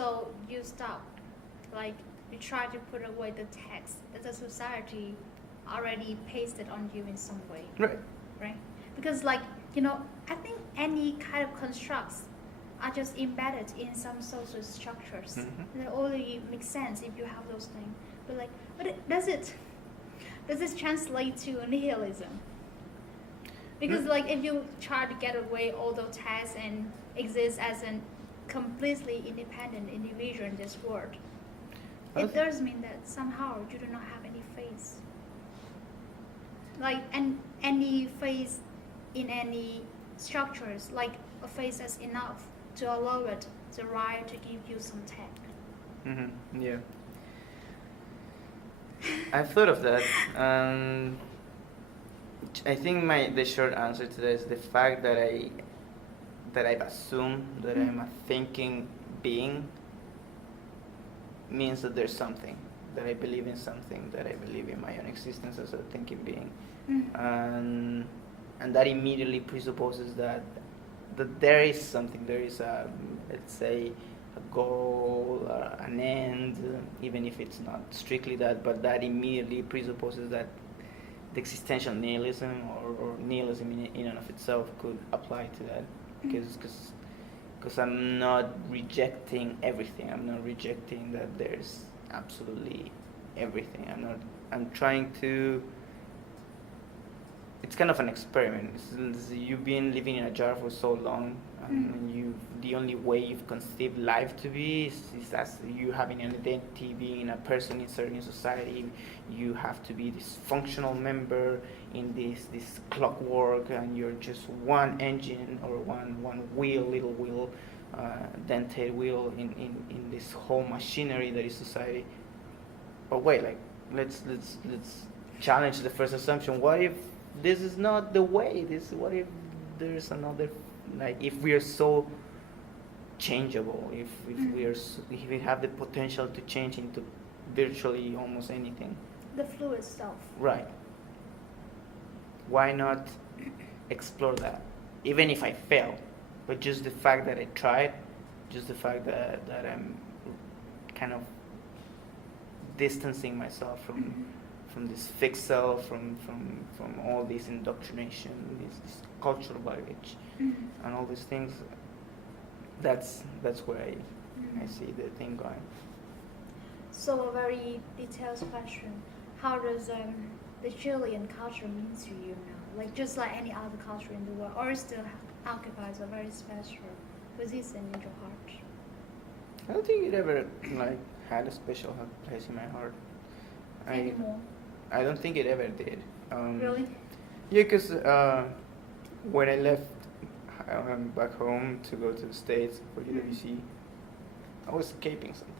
So you stop, like you try to put away the text that the society already pasted on you in some way, Right. right? Because I think any kind of constructs are just embedded in some social structures. Mm-hmm. And it only makes sense if you have those things. Does it translate to nihilism? Because if you try to get away all those tasks and exist as a completely independent individual in this world, it does mean that somehow you do not have any face. Any face in any structures, like a face that's enough to allow it the right to give you some tech. Mm-hmm. Yeah. I've thought of that. I think the short answer to that is the fact that I've assumed that I'm a thinking being means that there's something, that I believe in something, that I believe in my own existence as a thinking being, and that immediately presupposes that there is something, there is a, let's say, a goal, an end, even if it's not strictly that, but that immediately presupposes that the existential nihilism or nihilism in and of itself could apply to that, because I'm not rejecting everything. I'm not rejecting that there's absolutely everything. I'm trying to. It's kind of an experiment. You've been living in a jar for so long, and the only way you've conceived life to be is as you having an identity, being a person inserted in society. You have to be this functional member in this clockwork, and you're just one engine or one little wheel, dented wheel in this whole machinery that is society. But wait, let's challenge the first assumption. What if this is not the way? What if there's another, if we are so changeable, if we have the potential to change into virtually almost anything. The fluid stuff. Right. Why not explore that? Even if I fail, but just the fact that I tried, just the fact that I'm kind of distancing myself from this fixed self, from all this indoctrination, this cultural baggage, and all these things. That's where I see the thing going. So a very detailed question: how does the Chilean culture mean to you now? Just like any other culture in the world, or still occupies a very special position in your heart? I don't think it ever had a special place in my heart. Anymore? I don't think it ever did. Really? Yeah, because when I left back home to go to the States for UWC, I was escaping something.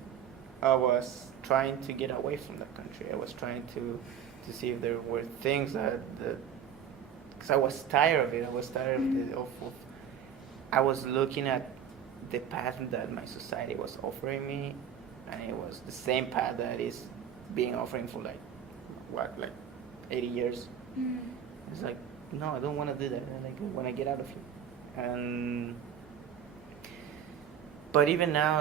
I was trying to get away from that country. I was trying to see if there were things that because I was tired of it. I was tired of I was looking at the path that my society was offering me, and it was the same path that is being offering for 80 years. It's like, no, I don't want to do that. I want to get out of here. But even now,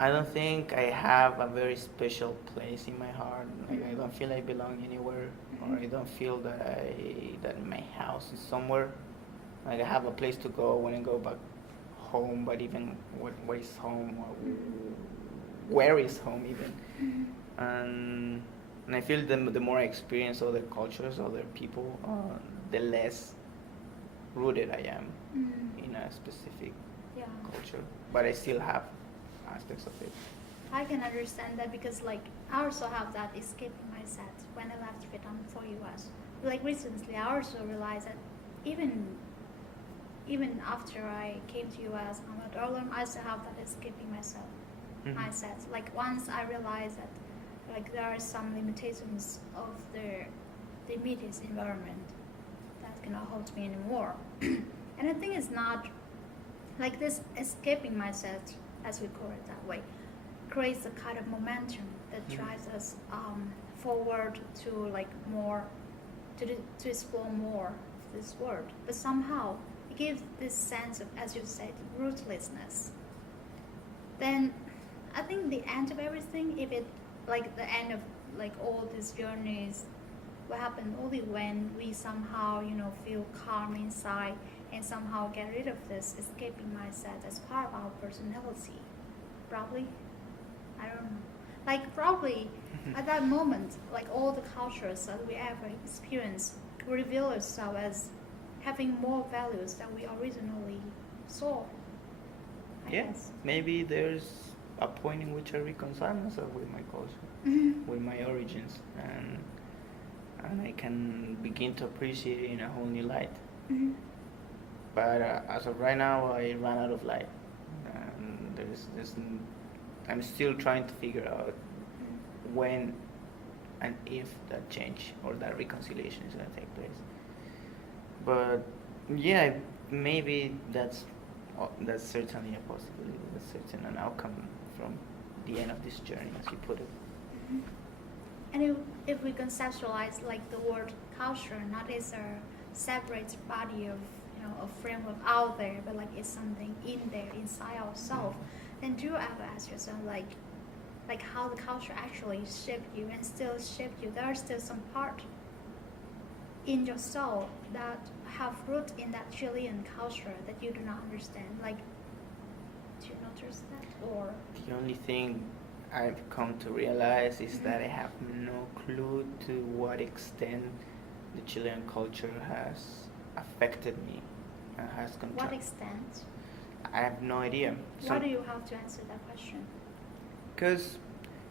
I don't think I have a very special place in my heart. I don't feel I belong anywhere, or I don't feel that my house is somewhere. I have a place to go when I go back home, but even what is home, or where is home even, and I feel the more I experience other cultures, other people, the less rooted I am in a specific culture, but I still have aspects of it. I can understand that because I also have that escaping mindset when I left Vietnam for US. Recently, I also realized that even after I came to US, I'm an adult, I still have that escaping myself mindset. Once I realized that there are some limitations of the immediate environment that cannot hold me anymore. And I think it's not this escaping mindset, as we call it that way, creates a kind of momentum that drives us forward to more to explore more of this world. But somehow it gives this sense of, as you said, rootlessness. then I think the end of everything, if it like the end of like all these journeys, will happen only when we somehow feel calm inside and somehow get rid of this escaping mindset as part of our personality. Probably, I don't know. Like probably at that moment, like all the cultures that we ever experience reveal itself as having more values than we originally saw. I Yeah, guess. maybe there's a point in which I reconcile myself with my culture, Mhm. with my origins, and I can begin to appreciate it in a whole new light. Mhm. But as of right now, I ran out of light. I'm still trying to figure out when and if that change or that reconciliation is going to take place. But yeah, maybe that's certainly a possibility. That's certainly an outcome from the end of this journey, as you put it. Mhm. And if we conceptualize like the word culture not as a separate body of a framework out there, but like it's something in there inside ourselves, then do you ever ask yourself like how the culture actually shaped you and still shaped you? There are still some part in your soul that have root in that Chilean culture that you do not understand. Like, do you notice that or? The only thing I've come to realize is that I have no clue to what extent the Chilean culture has affected me and has What extent? I have no idea. Why do you have to answer that question? Because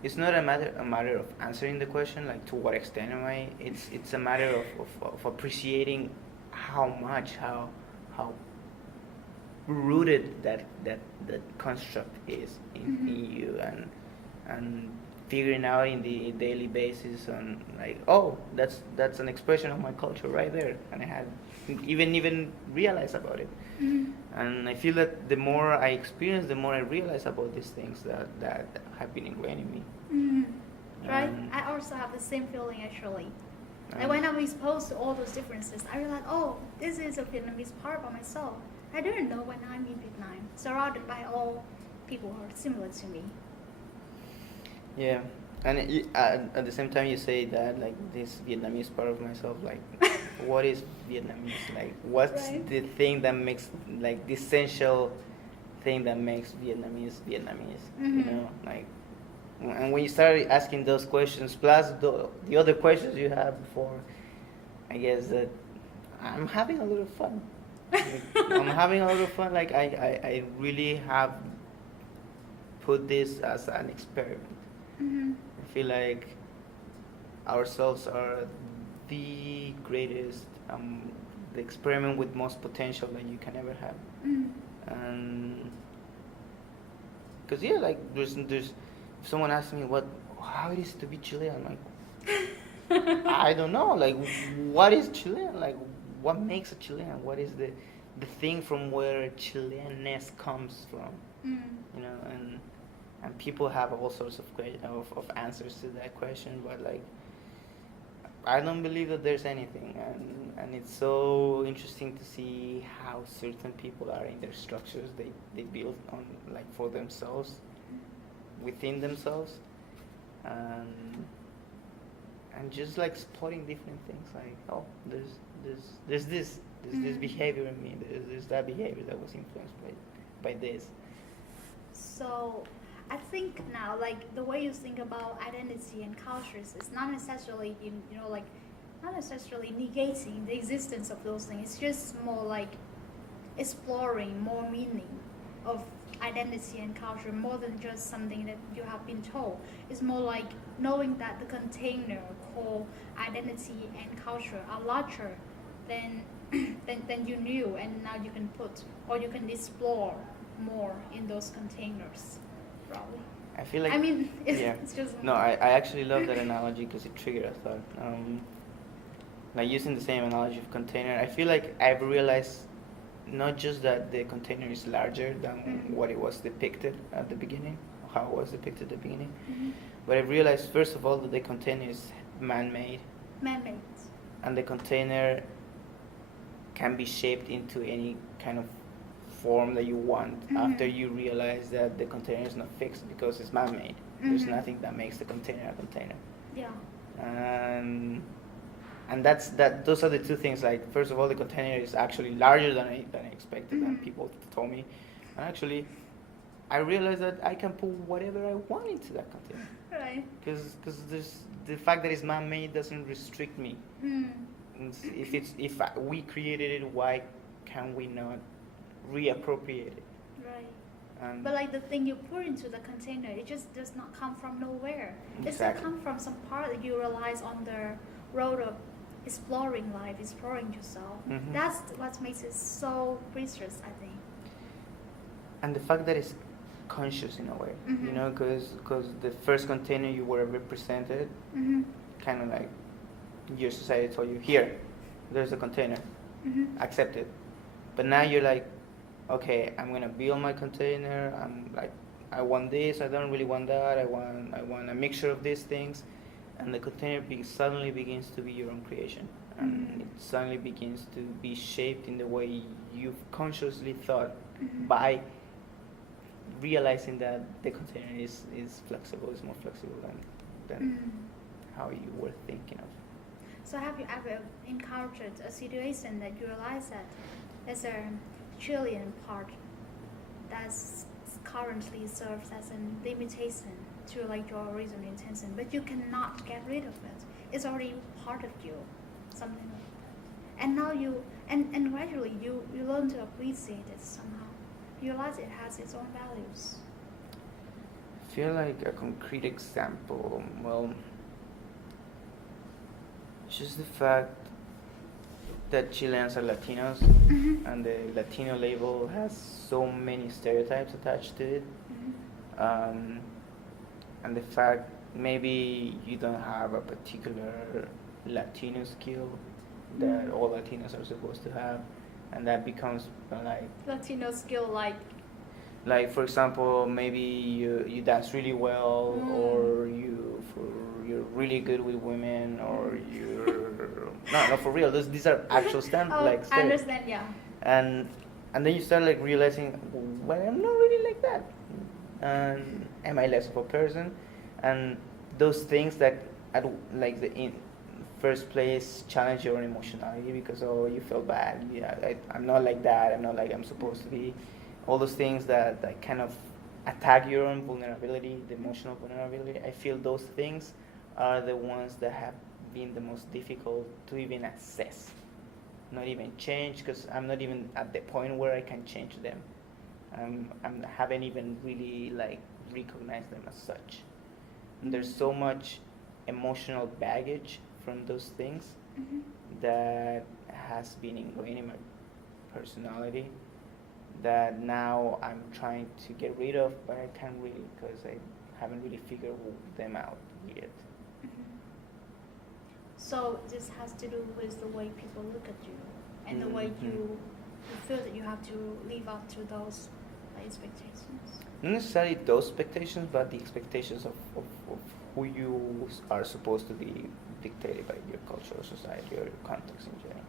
it's not a matter of answering the question like to what extent am I. It's a matter of appreciating how rooted that construct is in you, and figuring out in the daily basis on like, oh, that's an expression of my culture right there, and I had even realized about it. And I feel that the more I experience, the more I realize about these things that have been ingrained in me. Right? I also have the same feeling actually. And when I'm exposed to all those differences, I realize, oh, this is a Vietnamese part of myself. I didn't know when I'm in Vietnam, surrounded by all people who are similar to me. Yeah, and at the same time you say that like this Vietnamese part of myself, like what is Vietnamese? Like what's Right. the thing that makes like the essential thing that makes Vietnamese Vietnamese? You know, like, and when you start asking those questions, plus the other questions you had before, I guess that I'm having a little fun. Like, I'm having a little fun. Like I really have put this as an experiment. I feel like ourselves are the greatest, the experiment with most potential that you can ever have. And because yeah, like there's if someone asks me how it is to be Chilean, like I don't know, like what is Chilean, like what makes a Chilean, what is the thing from where Chileanness comes from, you know, and people have all sorts of answers to that question, but like I don't believe that there's anything, and it's so interesting to see how certain people are in their structures they build on like for themselves, within themselves, and just like spotting different things, like oh there's this behavior in me, there's that behavior that was influenced by this. So I think now, like the way you think about identity and cultures is not necessarily, like not necessarily negating the existence of those things. It's just more like exploring more meaning of identity and culture, more than just something that you have been told. It's more like knowing that the container called identity and culture are larger than than you knew, and now you can put or you can explore more in those containers. Probably. I feel like I mean, yeah. it's just No, I actually love that analogy because it triggered a thought. Like using the same analogy of container, I feel like I've realized not just that the container is larger than what it was depicted at the beginning, how it was depicted at the beginning, but I realized first of all that the container is man-made, and the container can be shaped into any kind of form that you want after you realize that the container is not fixed because it's man-made. There's nothing that makes the container a container. Yeah. And those are the two things. Like, first of all, the container is actually larger than I expected, than people told me. And actually, I realized that I can put whatever I want into that container. Right. Because the fact that it's man-made doesn't restrict me. If we created it, why can we not reappropriate it? Right. But like the thing you put into the container, it just does not come from nowhere. Exactly. It still come from some part that you realize on the road of exploring life, exploring yourself. That's what makes it so precious, I think. And the fact that it's conscious in a way, you know, because the first container you were represented, kind of like your society told you, here, there's a container, accept it. But now you're like, okay, I'm gonna build my container. I'm like, I want this. I don't really want that. I want a mixture of these things, and the container suddenly begins to be your own creation, and it suddenly begins to be shaped in the way you've consciously thought by realizing that the container is flexible, is more flexible than how you were thinking of. So have you ever encountered a situation that you realize that there's a trillion part that's currently serves as a limitation to like your original intention, but you cannot get rid of it. It's already part of you, something like that. And now and gradually you learn to appreciate it somehow. You realize it has its own values. I feel like a concrete example, well, just the fact that Chileans are Latinos, and the Latino label has so many stereotypes attached to it, and the fact maybe you don't have a particular Latino skill that all Latinos are supposed to have, and that becomes like Latino skill, like for example, maybe you dance really well, or you're really good with women, or you're no for real. These are actual I understand, yeah. And then you start like realizing, well, I'm not really like that. And am I less of a person? And those things that like in first place challenge your emotionality because you feel bad. Yeah, I'm not like that. I'm not like I'm supposed to be. All those things that kind of attack your own vulnerability, the emotional vulnerability. I feel those things are the ones that have been the most difficult to even access, not even change, because I'm not even at the point where I can change them. I haven't even really like recognized them as such. And there's so much emotional baggage from those things that has been ingrained in my personality that now I'm trying to get rid of, but I can't really because I haven't really figured them out yet. So this has to do with the way people look at you and the way you feel that you have to live up to those expectations. Not necessarily those expectations, but the expectations of who you are supposed to be dictated by your culture or society or your context in general.